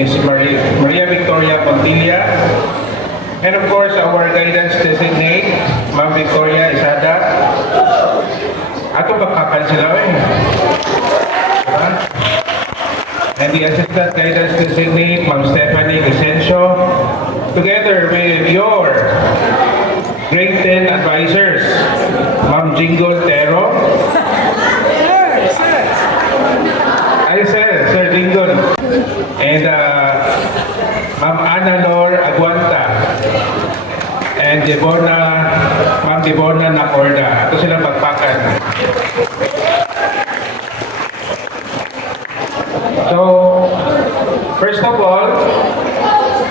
Ms. Maria Victoria Pontilla, and of course our guidance designate, Ma'am Victoria Isada. Ato bakakan sila diba? And the assistant guidance designate, Ma'am Stephanie Vicencio, together with your grade 10 advisors, Ma'am Jingle Tero. Sir Jingle. And Ma'am Ana Lor Aguanta. And Ma'am Devona Nacorda. Ito silang pagpakan. So, first of all,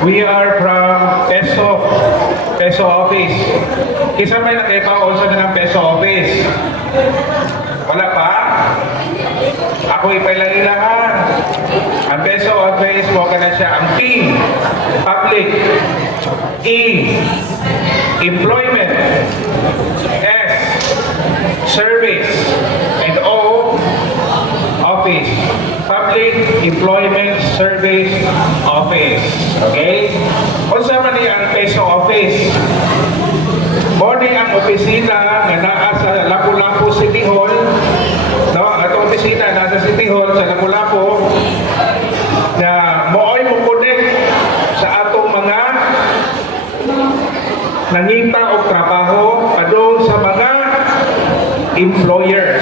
we are from Peso Office. Kisa may nakaipaon sa ng Peso Office? Wala pa? Ako ipailangilangan. Ang Peso Office mo ka na siya ang P, Public, E, Employment, S, Service, and O, Office. Public Employment Service Office. Okay? Kung saan man ang Peso Office? Morning ang opisina na naa sa Lapu-Lapu City Hall. No, at opisina nasa City Hall sa Lapu-Lapu na mooy mo connect sa atong mga nangita o trabaho padung sa mga employers.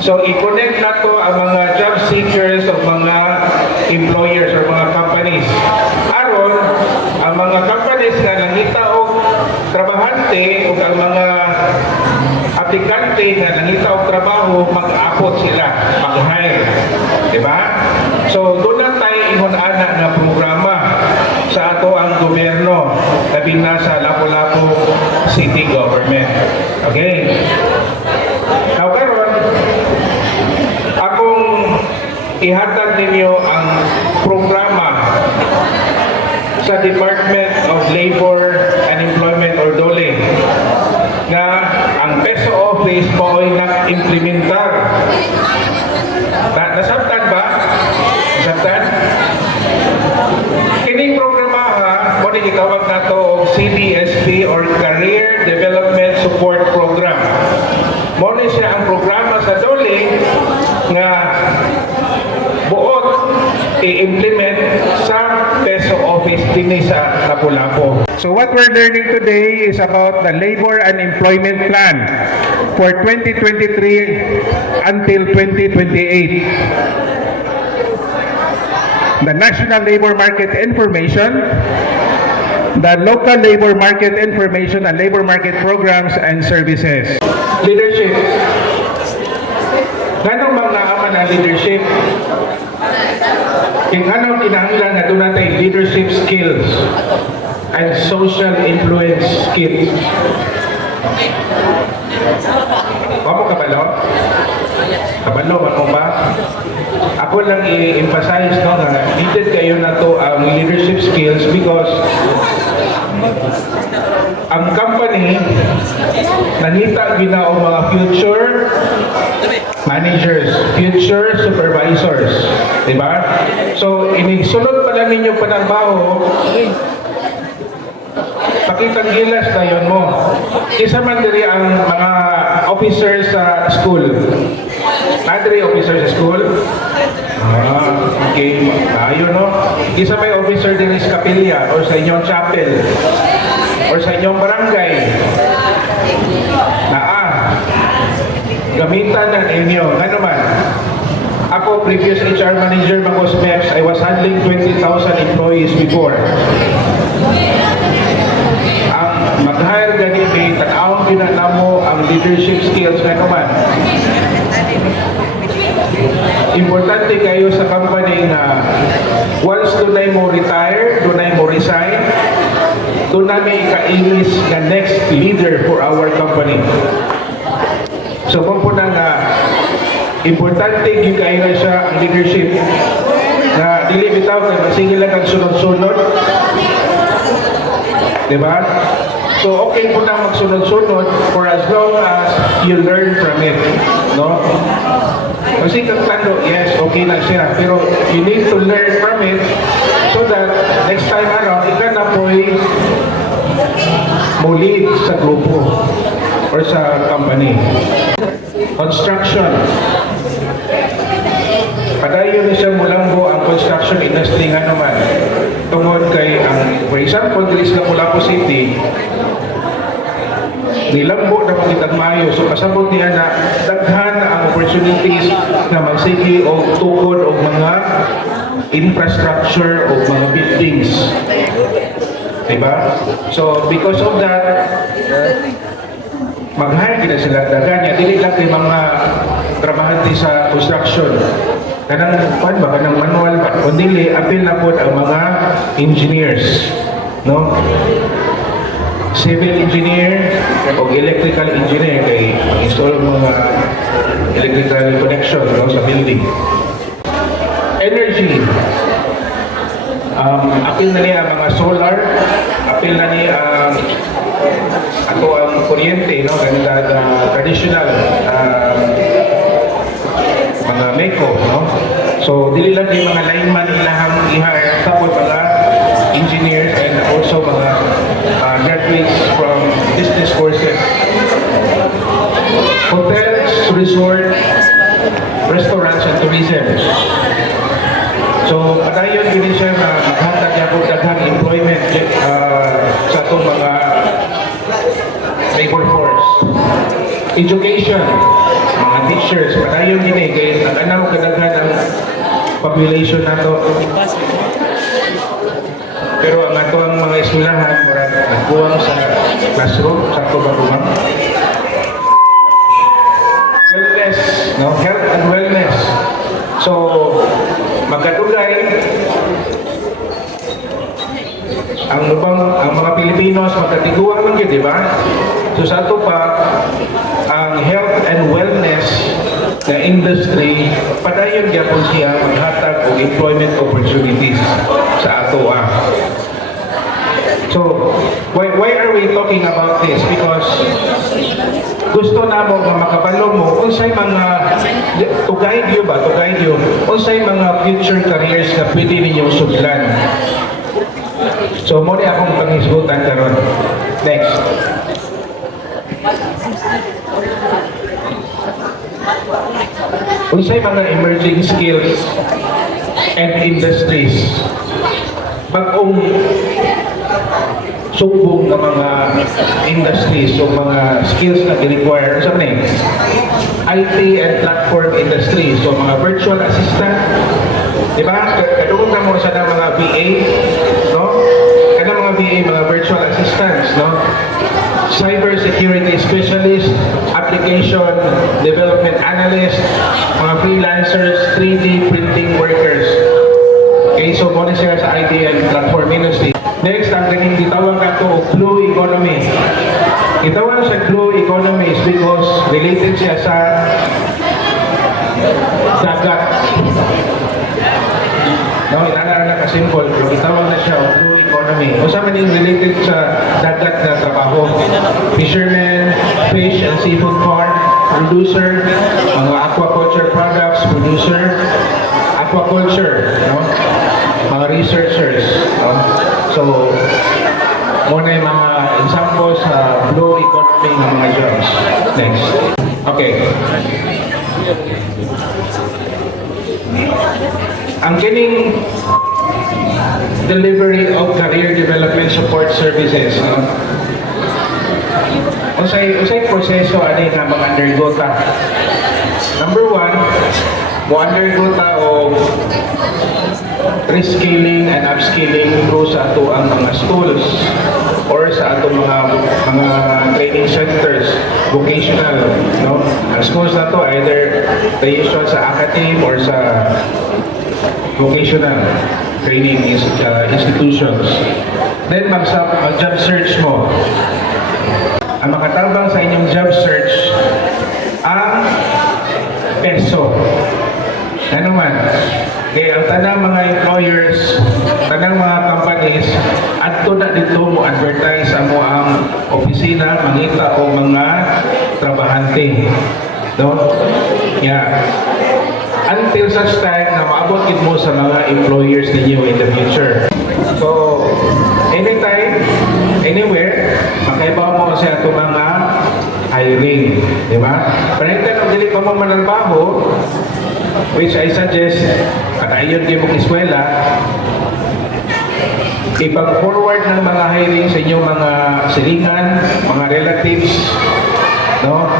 So, i-connect na to ang mga job seekers o mga employers o mga companies. Aron, ang mga companies na nangita o trabahante o ang mga aplikante na nangita o trabaho, mag-aapot sila, mag-hire. Diba? So, doon na tayo ihon-ana na programa sa ato ang gobyerno labi na sa Lapu-Lapu City Government. Okay? Now, karon, akong ihatag ninyo ang programa sa Department of Labor and Employment or DOLE na ang Peso Office mo ay nag-implementar. Nasabtan ba? Nasabtan? Kining programa ha, mo ni itawag na to CDSP or Career Development Support Program. Mo ni siya ang programa sa DOLE nga buot i-implement sa Peso Office din sa Lapu-Lapu. So what we're learning today is about the Labor and Employment Plan for 2023 until 2028. The National Labor Market Information, the Local Labor Market Information and Labor Market Programs and Services. Leadership. Ganong bang naaman ang leadership? Kung anong kinahanglan na doon natin leadership skills and social influence skills. Kamu kabalo? Kabalo, ako ba? Ako lang i-emphasize no, na needed kayo na to ang leadership skills because ang company nanita gina o mga future managers, future supervisors, di ba? So, inisunod pala ninyo panagbaho, pakitang gilas na yun mo. Isa man diri ang mga officers sa school. Madri officer sa school? Okay. Ayun, no? Isa may officer din sa kapilya o sa inyong chapel or sa inyong barangay. Gamitan ng inyo. Ano man? Ako, previous HR manager, Magos Meps, I was handling 20,000 employees before. Ang mag-hire ganito, tag-awang pinanamo ang leadership skills na naman. Importante kayo sa company na once dunay mo retire, dunay mo resign, doon namin ika-English na next leader for our company. So kung po na importante yung kayo siya ang leadership na dili bitaw kay masingil lang ang sunod-sunod. Diba? So okay po na magsunod-sunod for as long as you learn from it. No? Kasi kang tando, yes, okay na siya. Pero you need to learn from it so that next time around, ikaw na po'y muli sa grupo or sa company. Construction. Padayon siya mulambo ang construction industry nga naman. Tungod kay ang, for example, dili sa Lapu-Lapu City, nilambo na pagkitag mayo. So kasabot niya na daghan na ang opportunities na magsige o tukod o mga infrastructure o mga buildings. Diba? So because of that, mag-hire na sila daghan niya. Dili lang kay mga trabahante sa construction. Kanang ba? Kanang manual ba? Kundi apil na po ang mga engineers. No? Civil engineer o electrical engineer kay install mga electrical connection no, sa building. Energy. Apil na niya mga solar, apil na niya ako ang kuryente, no, ganda traditional mga meko, no. So dili lang yung mga lineman ilahang i-hire tapos mga engineers and also mga graduates from business courses. Hotels, resort, restaurants, and tourism. So, padayon din siya na maghatag niya kung daghang employment sa itong mga labor force. Education, mga teachers, padayon din kaya nag-anaw kadaghan ang population nato. Pero ang ato ang mga eskwelahan, murag nagbuwang sa classroom, sa kubang-kubang. Wellness, no? Health and wellness. So, magkadugay ang mga Pilipinos magkatiguan lang yun, di ba? So sa ato pa, ang health and wellness na industry, padayon gyapon siya maghatag og employment opportunities sa ato. So, why are we talking about this? Because gusto namo nga makabalo mo unsay mga to guide you unsay mga future careers na pwede ninyong sudlan. So mo ni akong pangisgutan karon. Next. Unsay mga emerging skills and industries bag-ong sumbong ng mga industries o mga skills na i-require sa name. IT and platform industry. So mga virtual assistant, di ba? Kadugod na mo sa mga VA, no? Kada mga VA, mga virtual assistants, no? Cyber security specialist, application development analyst, mga freelancers, 3D printing workers. Okay, so muna siya sa IT and platform industry. Next, ang ganing ditawag ato blue economy. Itawag sa blue economy is because related siya sa dagat. No, inaaral na ka-simple, pero itawag na siya blue economy. O sa maning related sa dagat na trabaho. Fishermen, fish and seafood farm, producer, mga aquaculture products, producer, aquaculture, no? Mga researchers, no? So, muna yung mga examples sa blue economy ng mga jobs. Next. Okay. Ang kining delivery of career development support services, no? Unsay proseso ani nga mag-undergo ta? Number one, mo-undergo ta o reskilling and upskilling through sa ato ang mga schools or sa ato mga training centers, vocational, no? Ang schools na to either usual sa academe or sa vocational training institutions. Then mag-job search mo. Ang makatabang sa inyong job search ang peso. Ano man? Kaya ang tanang mga employers, tanang mga companies, adto na dito mo advertise mo ang opisina, mangita o mga trabahante. No? Yeah. until such time na maabot gid mo sa mga employers ninyo in the future. So, anytime, anywhere, makaibaw mo sa ato mga hiring, di ba? Panalitan ang dili pa mo manarbaho, which I suggest, kanayon di mo eskwela, ipag-forward ng mga hiring sa inyong mga silingan, mga relatives, no?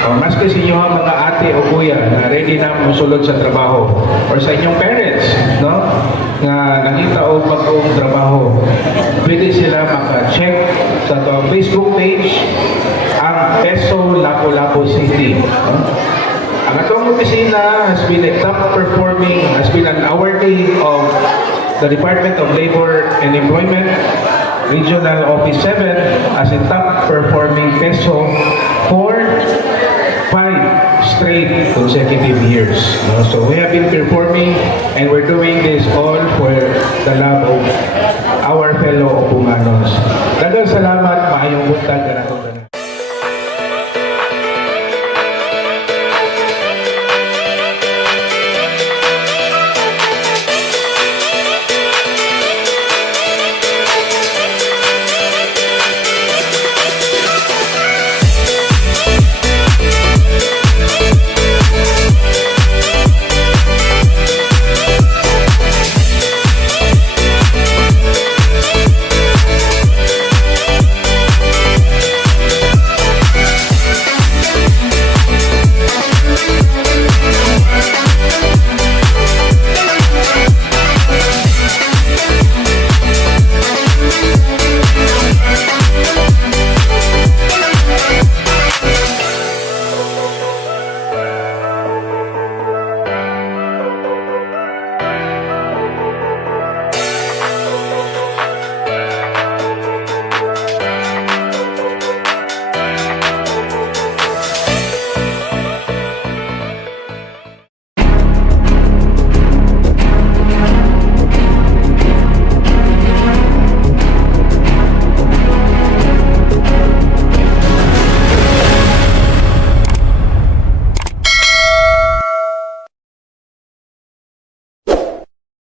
O maski sa inyong mga ate o kuya na ready na musulod sa trabaho, or sa inyong parents, no? Nga nakita o pag-uong trabaho, pwede sila maka-check sa to Facebook page ang Peso Lapu-Lapu City. No? Ang atong opisina has been a top performing, has been an awardee of the Department of Labor and Employment Regional Office 7 as a top performing Peso for 5 straight consecutive years. No? So we have been performing and we're doing this all for the love of our fellow Opunganos. Daghang salamat, maayong buntag ka na